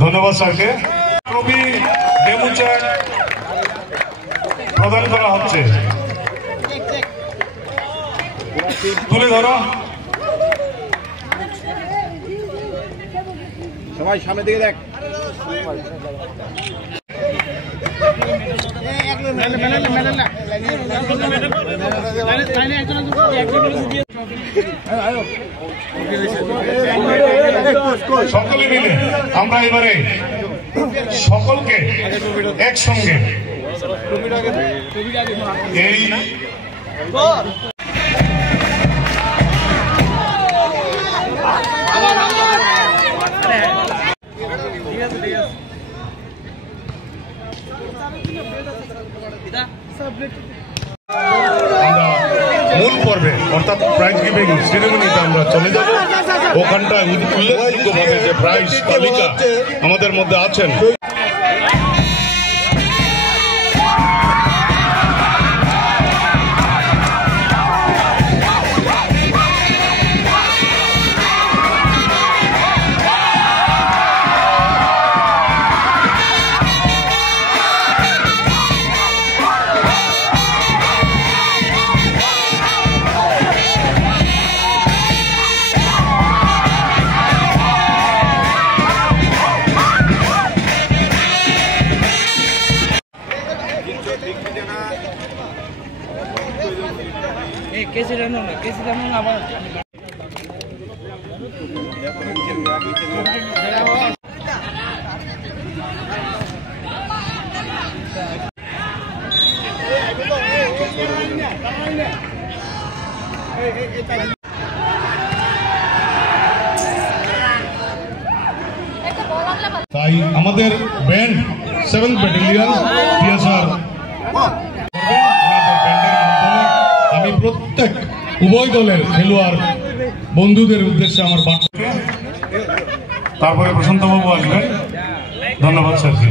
ধন্যবাদ স্যারকে। কবি ডেমো চেক প্রদান করা হচ্ছে, তুলে ধরো সবাই সামনে দিকে দেখ। সকলে মিলে আমরা এবারে সকলকে একসঙ্গে এই মূল পর্বে অর্থাৎ প্রাইজ গিভিং সেরেমনিতে আমরা চলে যাব। ওখানটায় উল্লেখযোগ্যভাবে যে প্রাইজ তালিকা আমাদের মধ্যে আছেন, তাই আমাদের ব্যান্ড 7th ব্যাটালিয়ন পিএসআর আমি প্রত্যেক উভয় দলের খেলোয়াড় বন্ধুদের উদ্দেশ্যে আমার বার্তা, তারপরে প্রশান্ত বাবু আসবেন। ধন্যবাদ স্যারকে।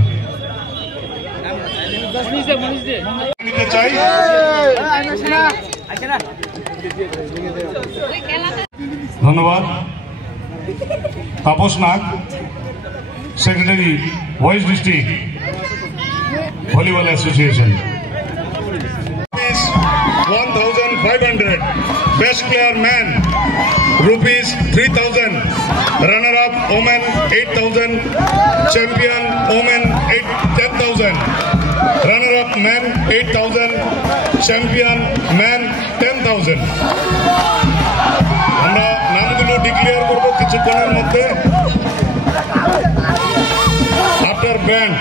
নিতে চাই ধন্যবাদ Tapas Nag, secretary west district volleyball association. 1500 best player man rupees 3000, runner up women 8000, champion women 10,000, runner up men 8,000, champion man 10,000. Declare করবো কিছুক্ষণের মধ্যে আফটার ব্যান্ড।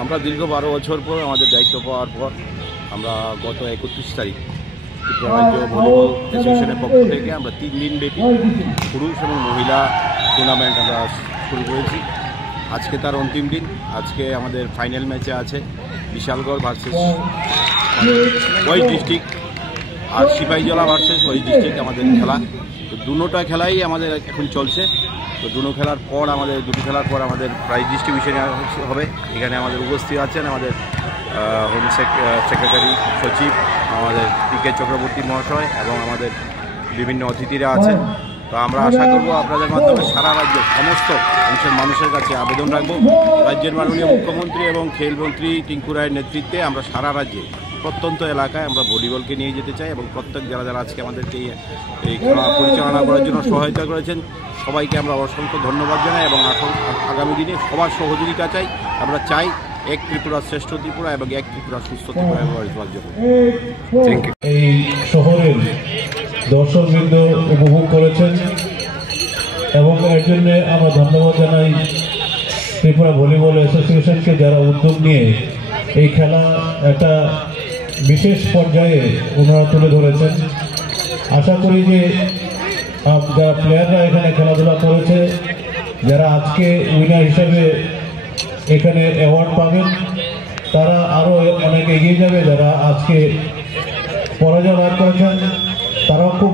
আমরা দীর্ঘ 12 বছর পর আমাদের দায়িত্ব পাওয়ার পর আমরা গত 31 তারিখ ত্রিপুরা রাজ্য ভলিবল অ্যাসোসিয়েশনের পক্ষ থেকে আমরা 3 দিন ব্যাপী পুরুষ এবং মহিলা টুর্নামেন্ট আমরা শুরু করেছি। আজকে তার অন্তিম দিন। আজকে আমাদের ফাইনাল ম্যাচে আছে বিশালগড় ভার্সেস ওয়েস্ট ডিস্ট্রিক্ট আর সিপাহীজলা ভার্সেস ওয়েস্ট ডিস্ট্রিক্ট আমাদের খেলা। তো দুটোটা খেলাই আমাদের এখন চলছে। তো দুটো খেলার পর দুটো খেলার পর আমাদের প্রাইজ ডিস্ট্রিবিউশন হবে। এখানে আমাদের উপস্থিত আছেন আমাদের হোম সেক্রেটারি সচিব, আমাদের পি.কে. চক্রবর্তী মহাশয় এবং আমাদের বিভিন্ন অতিথিরা আছেন। তো আমরা আশা করব আপনাদের মাধ্যমে সারা রাজ্যের সমস্ত অংশের মানুষের কাছে আবেদন রাখবো, রাজ্যের মাননীয় মুখ্যমন্ত্রী এবং খেলমন্ত্রী টিঙ্কু রায়ের নেতৃত্বে আমরা সারা রাজ্যে প্রত্যন্ত এলাকায় আমরা ভলিবলকে নিয়ে যেতে চাই এবং প্রত্যেক যারা আজকে আমাদেরকে এই খেলা পরিচালনা করার জন্য সহায়তা করেছেন সবাইকে আমরা অসংখ্য ধন্যবাদ জানাই এবং আগামী দিনে সবার সহযোগিতা চাই। আমরা চাই এক ত্রিপুরা শ্রেষ্ঠ ত্রিপুরা এবং এক ত্রিপুরা সুস্থ ত্রিপুরা গড়ার জন্য। এই শহরের দর্শকবৃন্দ উপভোগ করেছেন এবং এর জন্য আমরা ধন্যবাদ জানাই ত্রিপুরা ভলিবল অ্যাসোসিয়েশনকে, যারা উদ্যোগ নিয়ে এই খেলা একটা বিশেষ পর্যায়ে ওনারা তুলে ধরেছেন। আশা করি যে যারা প্লেয়াররা এখানে খেলাধুলা করেছে, যারা আজকে উইনার হিসাবে এখানে অ্যাওয়ার্ড পাবেন, তারা আরও অনেক এগিয়ে যাবে। যারা আজকে পরাজয় লাভ করেছেন তারাও খুব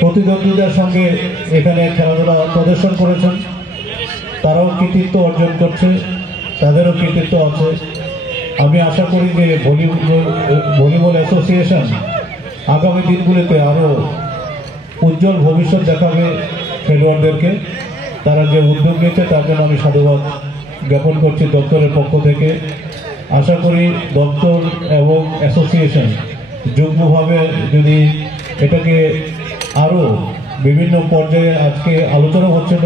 প্রতিদ্বন্দ্বিতার সঙ্গে এখানে খেলাধুলা প্রদর্শন করেছেন, তারাও কৃতিত্ব অর্জন করছে, তাদেরও কৃতিত্ব আছে। আমি আশা করি যে ভলিবল অ্যাসোসিয়েশন আগামী দিনগুলিতে আরও উজ্জ্বল ভবিষ্যৎ দেখাবে খেলোয়াড়দেরকে। তারা যে উদ্যোগ নিয়েছে তার জন্য আমি সাধুবাদ জ্ঞাপন করছি দপ্তরের পক্ষ থেকে। আশা করি দপ্তর এবং অ্যাসোসিয়েশন যুগ্মভাবে যদি এটাকে আরও বিভিন্ন পর্যায়ে, আজকে আলোচনা হচ্ছিল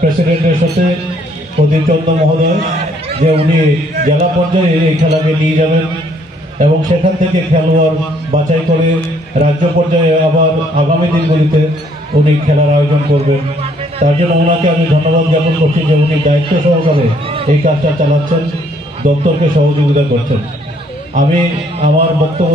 প্রেসিডেন্টের সাথে প্রদীপ চন্দ্র মহোদয়, যে উনি জেলা পর্যায়ে এই খেলাকে নিয়ে যাবেন এবং সেখান থেকে খেলোয়াড় বাছাই করে রাজ্য পর্যায়ে আবার আগামী দিনগুলিতে উনি খেলার আয়োজন করবেন। তার জন্য ওনাকে আমি ধন্যবাদ জ্ঞাপন করছি যে উনি দায়িত্ব সহকারে এই কাজটা চালাচ্ছেন, দপ্তরকে সহযোগিতা করছেন। আমি আমার বক্তব্য